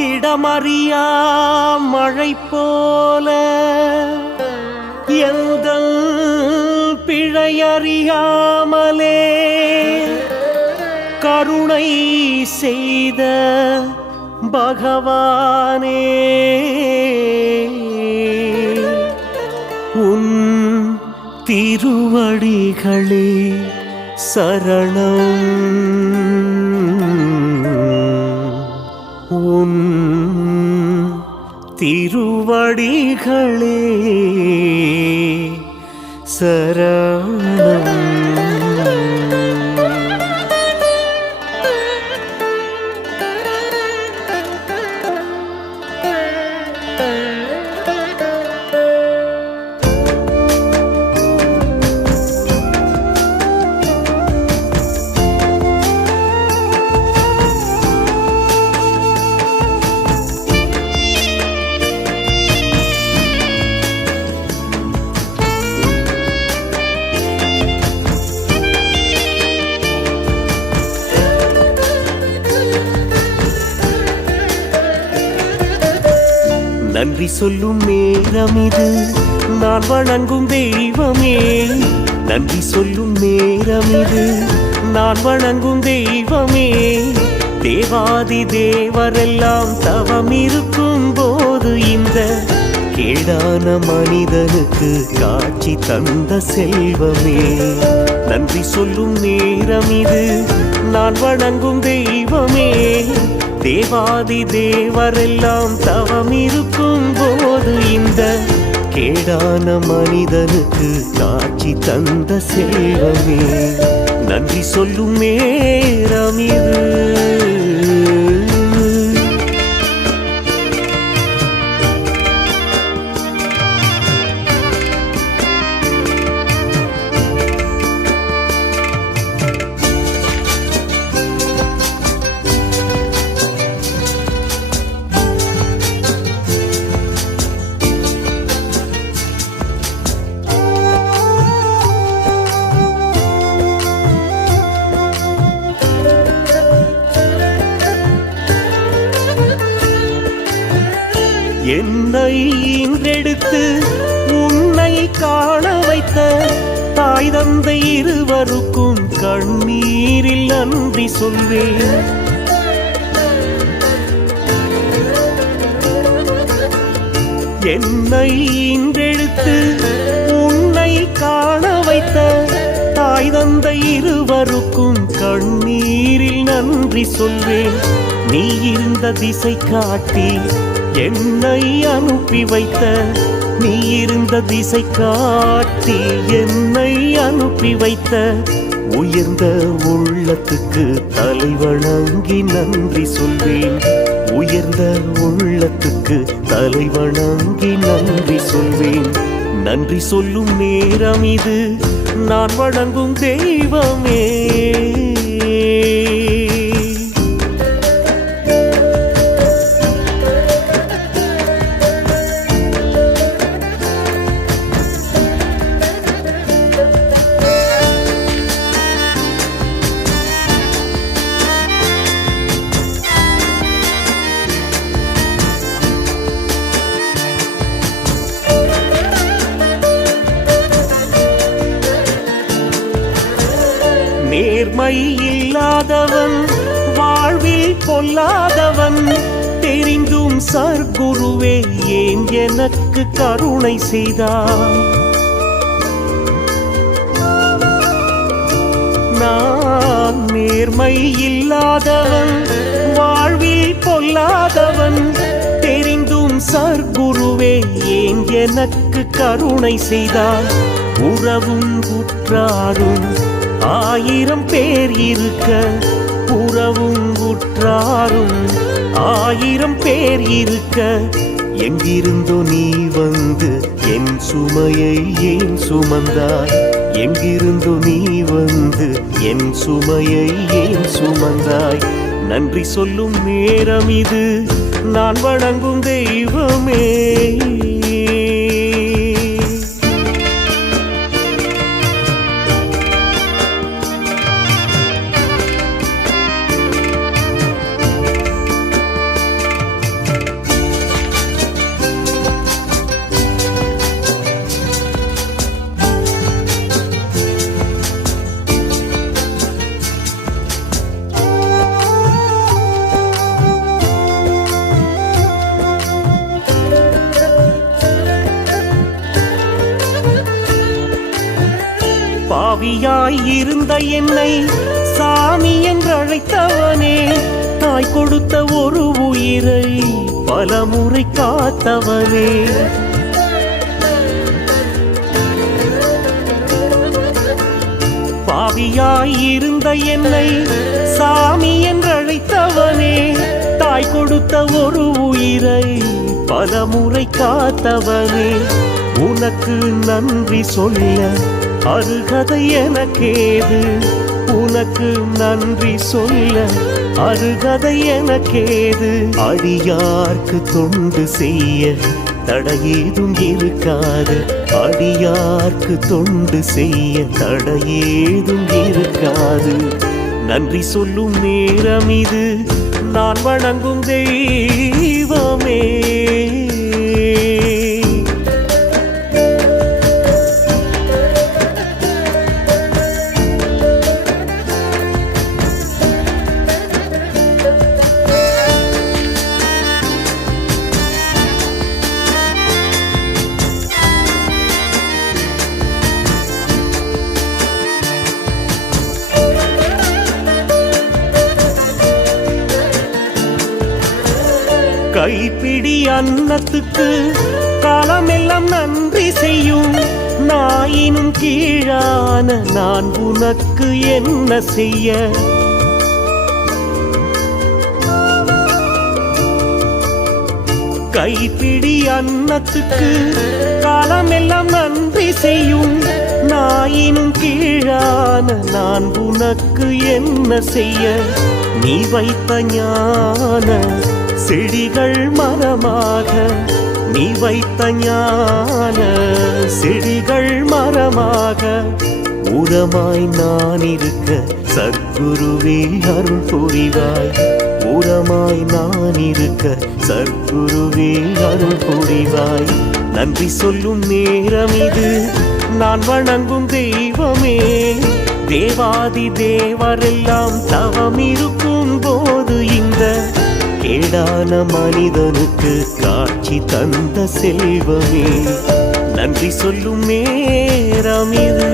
இடமறியா மழை போல எந்தன் பிழையறியாமலே கருணை செய்த பகவானே, உன் திருவடிகளே சரணம். உன் திருவடிகளே சரணம். நன்றி சொல்லும் நேரம் இது, நான் வணங்கும் தெய்வமே. நன்றி சொல்லும் நேரம் இது, நான் வணங்கும் தெய்வமே. தேவாதி தேவரெல்லாம் தவம் இருக்கும் போது இந்த கேடான மனிதனுக்கு காட்சி தந்த செல்வமே. நன்றி சொல்லும் நேரம் இது, நான் வணங்கும் தெய்வமே. தேவாதி தேவரெல்லாம் தவம் இருக்கும் போது இந்த கேடான மனிதனுக்கு காட்சி தந்த செல்வமே. நன்றி சொல்லும் நேரம் இது. என்னை ஈன்றெடுத்து உன்னை காண வைத்த தாய் தந்தை இருவருக்கும் கண்ணீரில் நன்றி சொல்வேன். என்னை ஈன்றெடுத்து உன்னை காண வைத்த தாய் தந்தை இருவருக்கும் கண்ணீரில் நன்றி சொல்வேன். நீ இருந்த திசை காட்டி என்னை அனுப்பி வைத்த, நீ இருந்த திசை காட்டி என்னை அனுப்பி வைத்த உயர்ந்த உள்ளத்துக்கு தலை வணங்கி நன்றி சொல்வேன். உயர்ந்த உள்ளத்துக்கு தலை வணங்கி நன்றி சொல்வேன். நன்றி சொல்லும் நேரம் இது, நான் வணங்கும் தெய்வமே. நேர்மை இல்லாதவன், வாழ்வில் பொல்லாதவன், தெரிந்தும் சர்க்குருவே ஏன் எனக்கு கருணை செய்தார்? நான் நேர்மை இல்லாதவன், வாழ்வில் பொல்லாதவன், தெரிந்தும் சர்க்குருவே ஏன் எனக்கு கருணை செய்தார்? உறவும் உற்றாரும் ஆயிரம் பேர் இருக்க, உறவும் உற்றாரும் ஆயிரம் பேர் இருக்க, எங்கிருந்தோ நீ வந்து என் சுமையை ஏன் சுமந்தாய்? எங்கிருந்தோ நீ வந்து என் சுமையை ஏன் சுமந்தாய்? நன்றி சொல்லும் நேரம் இது, நான் வணங்கும் தெய்வமே. பாவியாய் இருந்த என்னை சாமி என்றழைத்தவனே, தாய் கொடுத்த ஒரு உயிரை பலமுறை காத்தவனே. பாவியாய் இருந்த என்னை சாமி என்றழைத்தவனே, தாய் கொடுத்த ஒரு உயிரை பலமுறை காத்தவனே. உனக்கு நன்றி சொல்ல அருகதை எனக்கேது, உனக்கு நன்றி சொல்ல அருகதை எனக்கேது. அடியார்க்கு தொண்டு செய்ய தடையேதும் இருக்காது, அடியார்க்கு தொண்டு செய்ய தடையேதும் இருக்காது. நன்றி சொல்லும் நேரம் இது, நான் வணங்கும் தெய்வமே. கைப்பிடி அன்னத்துக்கு காலமெல்லாம் நன்றி செய்யும், நாயினும் கீழான நான் உனக்கு என்ன செய்ய. கைப்பிடி அன்னத்துக்கு காலமெல்லாம் நன்றி செய்யும், நாயினும் கீழான நான் உனக்கு என்ன செய்ய. நீ வைத்த ஞான செடிகள் மரமாக, நீ வைத்த ஞான செடிகள் மரமாக, உரமாய் நான் இருக்க சத்குருவே அருள் புரிவாய். உரமாய் நான் இருக்க சத்குருவே அருள் புரிவாய். நன்றி சொல்லும் நேரம் இது, நான் வணங்கும் தெய்வமே. தேவாதி தேவரெல்லாம் தவம் இருக்கும் போது இந்த கேடான மனிதனுக்கு காட்சி தந்த செல்வமே. நன்றி சொல்லும் நேரம் இது.